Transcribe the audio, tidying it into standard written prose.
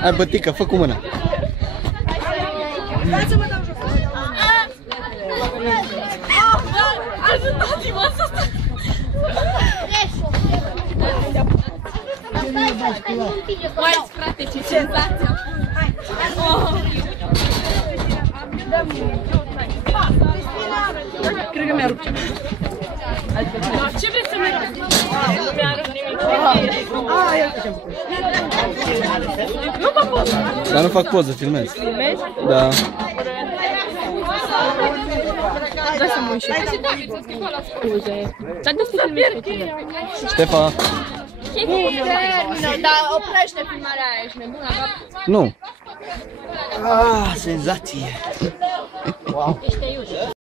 Hai, bătică, fă cu mâna. Ajutați-mă să stau! Mai frate, ce senzație! Cred că mi-a rupt ceva. Ce vrei să mergi? Nu mi-a rupt nimic. Nu mă pot! Dar nu fac poză, filmez. Filmezi? Da. Da să mă uiși. Scuze. Dar de să filmezi cu tine. Ștefa. Termină, dar oprește filmarea aia, ești nebună, dar... Nu. Ah, senzație. Ești aiuși.